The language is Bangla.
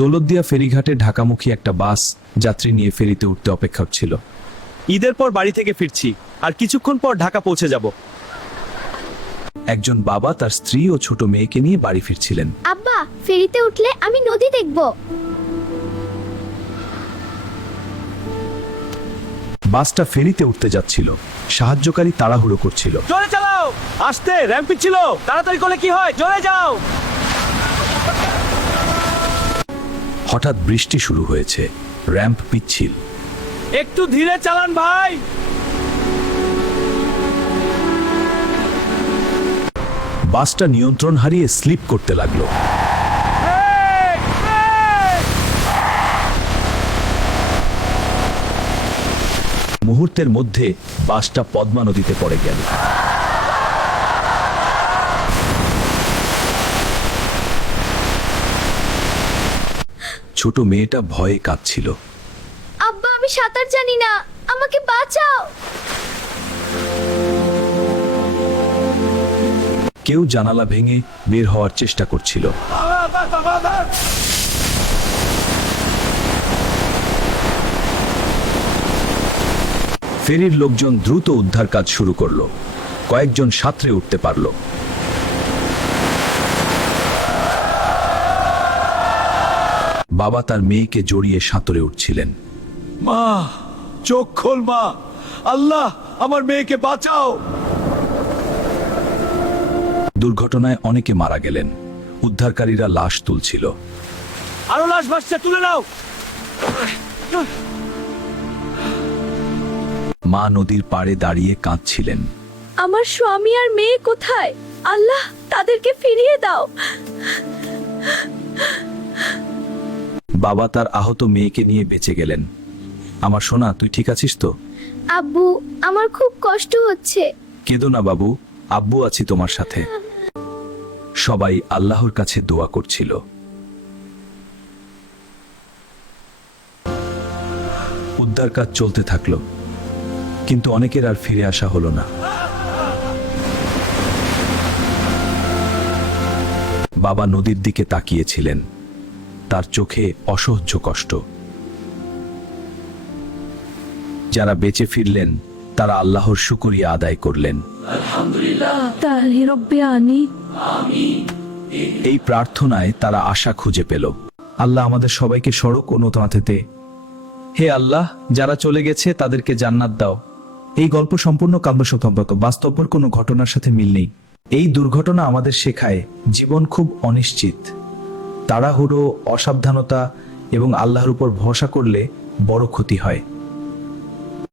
দৌলতদিয়া ফেরিঘাটে ঢাকামুখী একটা বাস যাত্রী নিয়ে ফেরিতে উঠতে অপেক্ষা ছিল। ঈদের পর বাড়ি থেকে ফিরছি, আর কিছুক্ষণ পর ঢাকা পৌঁছে যাব। একজন বাবা তার স্ত্রী ও ছোট মেয়েকে নিয়ে বাড়ি ফিরছিলেন। আব্বা, ফেরিতে উঠলে আমি নদী দেখব। বাসটা ফেরিতে উঠতে যাচ্ছিল, সাহায্যকারী তাড়াহুড়ো করছিল। জোরে চালাও, আসতে র্যাম্প ছিল, তাড়াতাড়ি করলে কি হয়, জোরে যাও। হঠাৎ বৃষ্টি শুরু হয়েছে, র্যাম্প পিচ্ছিল। একটু ধীরে চালান ভাই। বাসটা নিয়ন্ত্রণ হারিয়ে স্লিপ করতে লাগলো। মুহূর্তের মধ্যে বাসটা পদ্মা নদীতে পড়ে গেল। ছোট মেয়েটা ভয়ে কাঁদছিল। আব্বা, আমি সাঁতার জানি না, আমাকে বাঁচাও। কেউ জানালা ভেঙে বের হওয়ার চেষ্টা করছিল। ফেরির লোকজন দ্রুত উদ্ধার কাজ শুরু করলো। কয়েকজন সাঁতরে উঠতে পারল। বাবা তার মেয়েকে জড়িয়ে সাঁতরে উঠছিলেন। মা, চোখ খোল মা, আল্লাহ আমার মেয়েকে বাঁচাও। দুর্ঘটনায় অনেকে মারা গেলেন। উদ্ধারকারীরা লাশ তুলছিল। আরো লাশ ভাসছে, তুলে নাও। মা নদীর পাড়ে দাঁড়িয়ে কাঁদছিলেন। আমার স্বামী আর মেয়ে কোথায়? আল্লাহ, তাদেরকে ফিরিয়ে দাও। বাবা তার আহত মেয়েকে নিয়ে বেঁচে গেলেন। আমার সোনা, তুই ঠিক আছিস তো? আব্বু, আমার খুব কষ্ট হচ্ছে। কেঁদো না বাবু, আব্বু আছি তোমার সাথে। সবাই আল্লাহর কাছে দোয়া করছিল। উদ্ধার কাজ চলতে থাকলো, কিন্তু অনেকের আর ফিরে আসা হলো না। বাবা নদীর দিকে তাকিয়েছিলেন, তার চোখে অসহ্য কষ্ট। যারা বেঁচে ফিরলেন তারা আল্লাহর শুকরিয়া আদায় করলেন। এই প্রার্থনায় তারা আশা খুঁজে পেল। আল্লাহ আমাদের সবাইকে সড়ক ও নৌকাতে। হে আল্লাহ, যারা চলে গেছে তাদেরকে জান্নাত দাও। এই গল্প সম্পূর্ণ কাব্যসম্পর্ক, বাস্তবের কোনো ঘটনার সাথে মিল নেই। এই দুর্ঘটনা আমাদের শেখায় জীবন খুব অনিশ্চিত। তাড়াহুড়ো, অসাবধানতা এবং আল্লাহর উপর ভরসা করলে বড় ক্ষতি হয়।